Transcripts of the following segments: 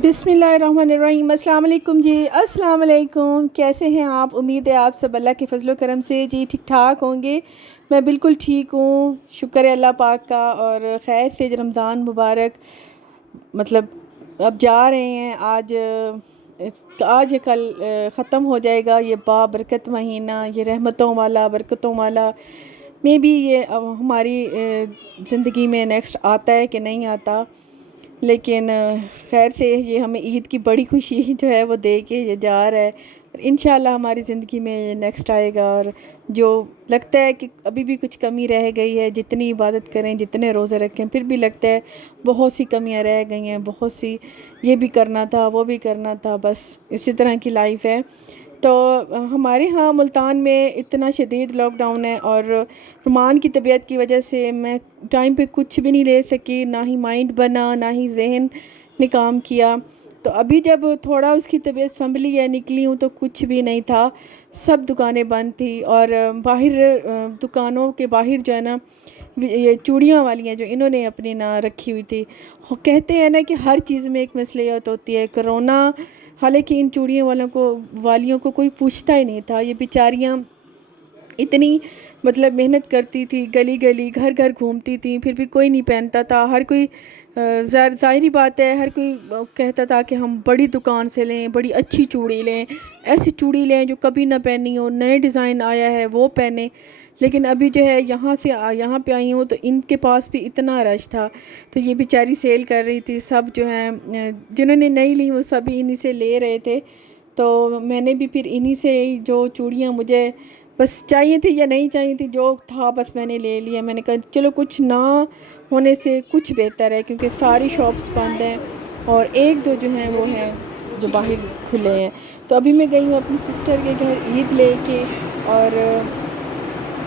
बिस्मिल्लाहिर्रहमानिर्रहीम। अस्सलाम वालेकुम जी। अस्सलाम वालेकुम। कैसे हैं आप? उम्मीद है आप सब अल्लाह के फजलो करम से जी ठीक ठाक होंगे। मैं बिल्कुल ठीक हूँ, शुक्र है अल्लाह पाक का। और ख़ैर से रमज़ान मुबारक मतलब अब जा रहे हैं। आज या कल ख़त्म हो जाएगा ये बाबरकत महीना, ये रहमतों वाला बरकतों वाला। मे बी ये अब हमारी ज़िंदगी में नेक्स्ट आता है कि नहीं आता, लेकिन खैर से ये हमें ईद की बड़ी खुशी जो है वो दे के ये जा रहा है। और इंशाल्लाह हमारी ज़िंदगी में ये नेक्स्ट आएगा। और जो लगता है कि अभी भी कुछ कमी रह गई है, जितनी इबादत करें, जितने रोज़े रखें, फिर भी लगता है बहुत सी कमियां रह गई हैं, बहुत सी ये भी करना था, वो भी करना था। बस इसी तरह की लाइफ है। तो हमारे यहाँ मुल्तान में इतना शदीद लॉकडाउन है, और रुमान की तबीयत की वजह से मैं टाइम पे कुछ भी नहीं ले सकी, ना ही माइंड बना, ना ही जहन ने काम किया। तो अभी जब थोड़ा उसकी तबीयत संभली है, निकली हूँ, तो कुछ भी नहीं था, सब दुकानें बंद थी। और बाहर दुकानों के बाहर जो है ना, ये चूड़ियाँ वालियाँ जो इन्होंने अपनी ना रखी हुई थी। कहते हैं ना कि हर चीज़ में एक मसलियत होती है। कोरोना, हालांकि इन चूड़ियों वालियों को कोई पूछता ही नहीं था। ये बेचारियाँ इतनी मतलब मेहनत करती थी, गली गली घर घर घूमती थी, फिर भी कोई नहीं पहनता था। हर कोई ज़ाहिरी बात है, हर कोई कहता था कि हम बड़ी दुकान से लें, बड़ी अच्छी चूड़ी लें, ऐसी चूड़ी लें जो कभी ना पहनी हो, नए डिज़ाइन आया है वो पहने। लेकिन अभी जो है यहाँ पे आई हूँ तो इनके पास भी इतना रश था, तो ये बेचारी सेल कर रही थी। सब जो हैं जिन्होंने नहीं ली वो सभी इन्हीं से ले रहे थे। तो मैंने भी फिर इन्हीं से जो चूड़ियाँ मुझे बस चाहिए थी या नहीं चाहिए थी, जो था बस मैंने ले लिया। मैंने कहा चलो कुछ ना होने से कुछ बेहतर है, क्योंकि सारी शॉप्स बंद हैं और एक दो जो हैं वो हैं जो बाहर खुले हैं। तो अभी मैं गई हूँ अपनी सिस्टर के घर ईद लेके। और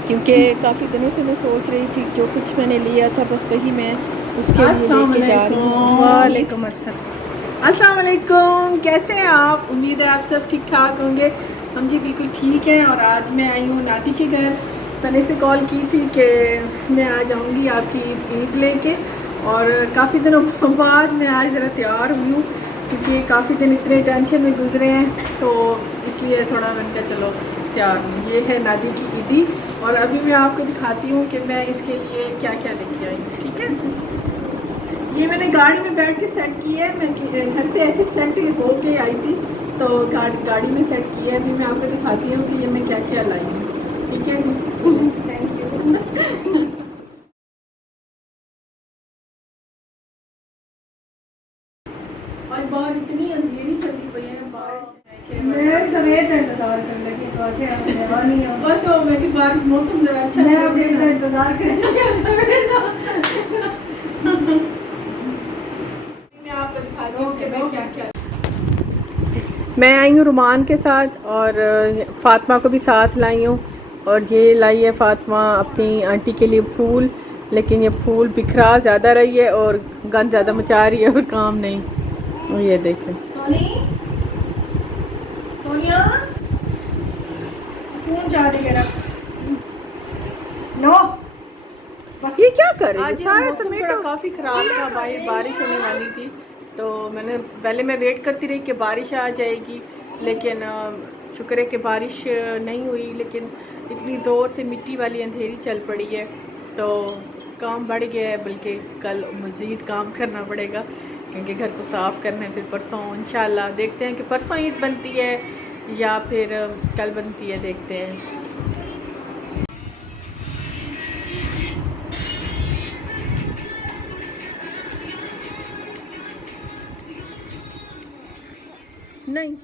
क्योंकि काफ़ी दिनों से मैं सोच रही थी, जो कुछ मैंने लिया था बस वही मैं उसके लिए लेके जा रही हूँ। वालेकुम अस्सलाम। अस्सलाम वालेकुम। कैसे हैं आप? उम्मीद है आप सब ठीक ठाक होंगे। हम जी बिल्कुल ठीक हैं। और आज मैं आई हूँ नाती के घर। मैंने से कॉल की थी कि मैं आ जाऊँगी आपकी ईद लेके, और काफ़ी दिनों बाद मैं आज ज़रा तैयार हुई हूँ, क्योंकि काफ़ी दिन इतने टेंशन में गुजरे हैं, तो इसलिए थोड़ा मैंने कहा चलो तैयार हूँ। ये है नादी की ईदी, और अभी मैं आपको दिखाती हूँ कि मैं इसके लिए क्या क्या लेके आई हूँ। ठीक है, ये मैंने गाड़ी में बैठ के सेट की है। मैं घर से ऐसे सेट हो के आई थी, तो गाड़ी में सेट की है। अभी मैं आपको दिखाती हूँ कि ये मैं क्या क्या लाई हूँ। ठीक है, थैंक यू। आज बाहर इतनी अंधेरी चलती पई है ना, बारिश है। मैं भी सवेर का इंतजार कर लगी तो आके आप नहीं हो। बस वो मैं कि बारिश मौसम जरा अच्छा, मैं अपने का इंतजार कर रही हूँ सवेर का। मैं आपको दिखाती हूँ कि मैं क्या क्या। मैं आई हूँ रुमान के साथ, और फातिमा को भी साथ लाई हूँ। और ये लाई है फातिमा अपनी आंटी के लिए फूल, लेकिन ये फूल बिखरा ज़्यादा रही है और गंद ज़्यादा मचा रही है और काम नहीं। और ये देखें, सोनिया फोन जा रही है नो। बस ये क्या कर रही है? आज सारा मौसम समेटो काफ़ी ख़राब था, बाहर बारिश होने वाली थी। तो पहले मैं वेट करती रही कि बारिश आ जाएगी, लेकिन शुक्र है कि बारिश नहीं हुई। लेकिन इतनी ज़ोर से मिट्टी वाली अंधेरी चल पड़ी है, तो काम बढ़ गया है। बल्कि कल मज़ीद काम करना पड़ेगा, क्योंकि घर को साफ़ करना है। फिर परसों इंशाल्लाह देखते हैं कि परसों ईद बनती है या फिर कल बनती है, देखते हैं। नहीं,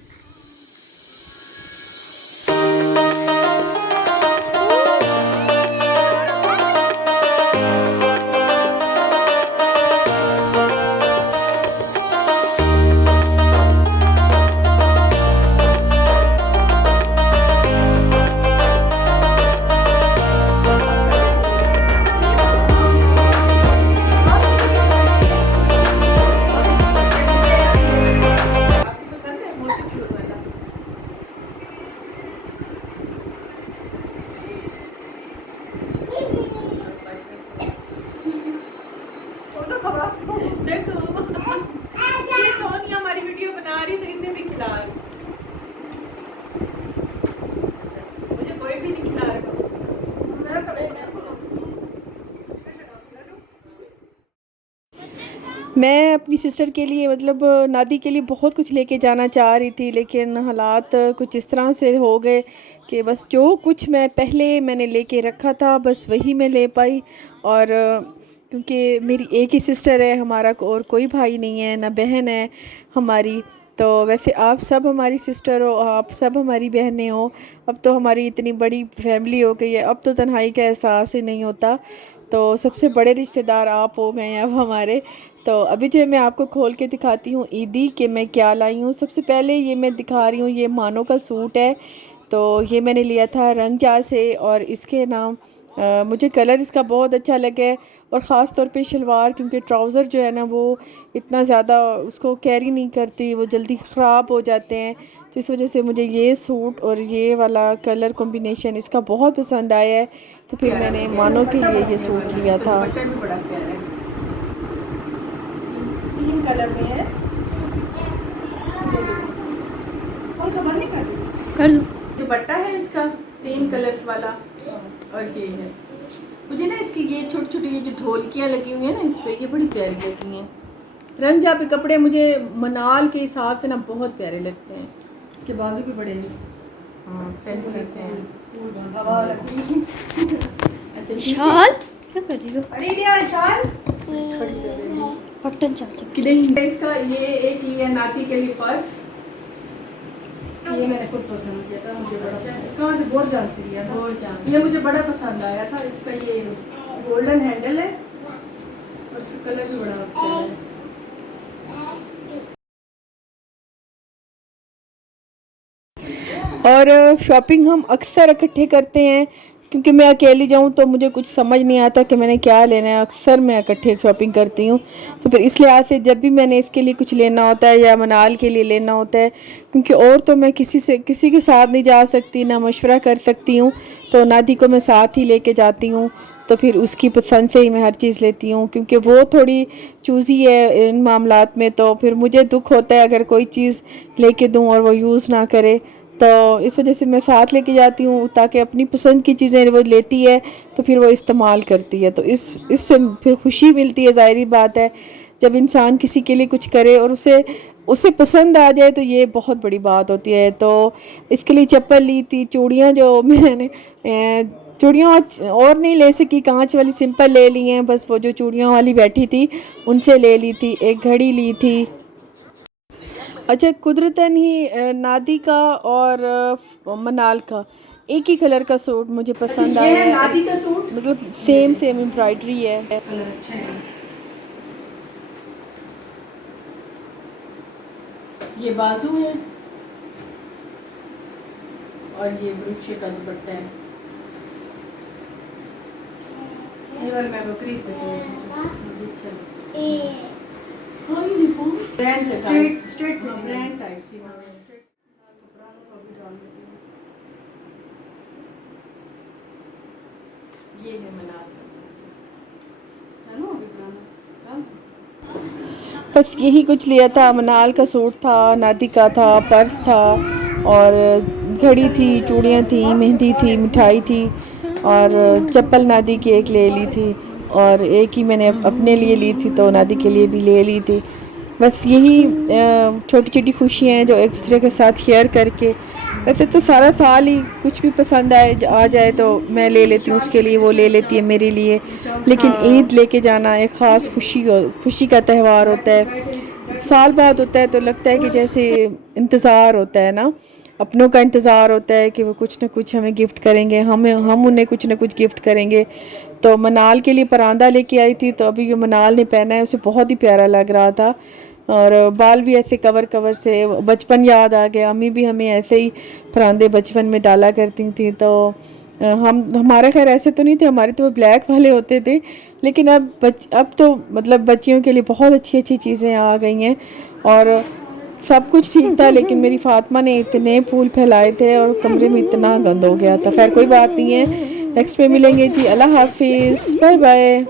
मैं अपनी सिस्टर के लिए मतलब नादी के लिए बहुत कुछ लेके जाना चाह रही थी, लेकिन हालात कुछ इस तरह से हो गए कि बस जो कुछ मैंने लेके रखा था बस वही मैं ले पाई। और क्योंकि मेरी एक ही सिस्टर है, हमारा और कोई भाई नहीं है, ना बहन है हमारी। तो वैसे आप सब हमारी सिस्टर हो, आप सब हमारी बहनें हो। अब तो हमारी इतनी बड़ी फैमिली हो गई है, अब तो तन्हाई का एहसास ही नहीं होता। तो सबसे बड़े रिश्तेदार आप हो गए हैं अब हमारे। तो अभी जो है मैं आपको खोल के दिखाती हूँ ईदी कि मैं क्या लाई हूँ। सबसे पहले ये मैं दिखा रही हूँ, ये मानो का सूट है। तो ये मैंने लिया था रंगजा से, और इसके नाम मुझे कलर इसका बहुत अच्छा लगा है। और ख़ास तौर पे शलवार, क्योंकि ट्राउज़र जो है ना वो इतना ज़्यादा उसको कैरी नहीं करती, वो जल्दी ख़राब हो जाते हैं। तो इस वजह से मुझे ये सूट और ये वाला कलर कॉम्बिनेशन इसका बहुत पसंद आया है। तो फिर मैंने मानो के लिए ये सूट लिया था। दुपट्टा भी बड़ा प्यारा है, 3 कलर में है। कौन खबर नहीं कर दो। दुपट्टा है इसका 3 कलर्स वाला, और ये है। मुझे ना इसकी ये छोटी छोटी ये जो ढोलकियाँ लगी हुई हैं ना इस पे, ये बड़ी प्यारी लगी हैं। रंगजा पे कपड़े मुझे मनाल के हिसाब से ना बहुत प्यारे लगते हैं। इसके बाजू भी बड़े हैं, हाँ फैंसी से हैं। हवा लगी। अच्छा शाल क्या कर रही हो? अरे रिया शाल पट्टन चाचा किले इसका ये एक लिया नाती के लिए पर्स। ये मैंने खुद पसंद किया था, मुझे बड़ा पसंद। कहाँ से? बोरजान से लिया था। बोरजान, ये मुझे बड़ा पसंद आया था। इसका ये गोल्डन हैंडल है और इसका कलर भी बड़ा प्यारा है। और शॉपिंग हम अक्सर इकट्ठे करते हैं, क्योंकि मैं अकेली जाऊँ तो मुझे कुछ समझ नहीं आता कि मैंने क्या लेना है। अक्सर मैं इकट्ठे शॉपिंग करती हूँ। तो फिर इस लिहाज से जब भी मैंने इसके लिए कुछ लेना होता है या मनाल के लिए लेना होता है, क्योंकि और तो मैं किसी के साथ नहीं जा सकती, ना मशवरा कर सकती हूँ, तो नादी को मैं साथ ही लेके जाती हूँ। तो फिर उसकी पसंद से ही मैं हर चीज़ लेती हूँ, क्योंकि वो थोड़ी चूज़ी है इन मामलात में। तो फिर मुझे दुख होता है अगर कोई चीज़ लेके दूँ और वो यूज़ ना करे। तो इस वजह से मैं साथ लेके जाती हूँ, ताकि अपनी पसंद की चीज़ें वो लेती है तो फिर वो इस्तेमाल करती है। तो इससे फिर खुशी मिलती है। ज़ाहिर बात है जब इंसान किसी के लिए कुछ करे और उसे पसंद आ जाए तो ये बहुत बड़ी बात होती है। तो इसके लिए चप्पल ली थी, चूड़ियाँ जो मैंने चूड़ियाँ और नहीं ले सकी, कांच वाली सिंपल ले ली हैं, बस वो जो चूड़ियाँ वाली बैठी थी उनसे ले ली थी। एक घड़ी ली थी। अच्छा, कुदरतन ही नादी का और मनाल का एक ही कलर का सूट मुझे पसंद अच्छा, ये आया है नादी का सूट, मतलब सेम एम्ब्रॉयडरी है। कलर अच्छा है। ये बाजू है और ये ब्रूचे का दुपट्टा है। ये वाला मैं खरीद पे सोच रही थी। हाँ ये uniform brand straight brand type सी स्ट्रेट कपड़ा तो अभी डाल देती हूँ। ये है मनाल का, चलो अभी डाल। बस यही कुछ लिया था। मनाल का सूट था, नादी का था, पर्स था, और घड़ी थी, चूड़ियाँ थी, मेहंदी थी, मिठाई थी, और चप्पल नादी की एक ले ली थी, और एक ही मैंने अपने लिए ली थी तो नादी के लिए भी ले ली थी। बस यही छोटी छोटी खुशियाँ हैं जो एक दूसरे के साथ शेयर करके। वैसे तो सारा साल ही कुछ भी पसंद आ जाए तो मैं ले लेती हूँ, उसके लिए वो ले लेती है मेरे लिए। लेकिन ईद लेके जाना एक ख़ास खुशी का त्यौहार होता है। साल बाद होता है तो लगता है कि जैसे इंतज़ार होता है ना, अपनों का इंतज़ार होता है कि वो कुछ ना कुछ हमें गिफ्ट करेंगे, हम उन्हें कुछ ना कुछ गिफ्ट करेंगे। तो मनाल के लिए परांदा लेके आई थी, तो अभी जो मनाल ने पहना है उसे बहुत ही प्यारा लग रहा था, और बाल भी ऐसे कवर से बचपन याद आ गया। अम्मी भी हमें ऐसे ही परांदे बचपन में डाला करती थी। तो हमारे खैर ऐसे तो नहीं थे, हमारे तो वो ब्लैक वाले होते थे, लेकिन अब तो मतलब बच्चियों के लिए बहुत अच्छी चीज़ें आ गई हैं, और सब कुछ ठीक था। लेकिन मेरी फातिमा ने इतने फूल फैलाए थे और कमरे में इतना गंद हो गया था। खैर कोई बात नहीं है, नेक्स्ट पे मिलेंगे जी। अल्लाह हाफिज़, बाय बाय।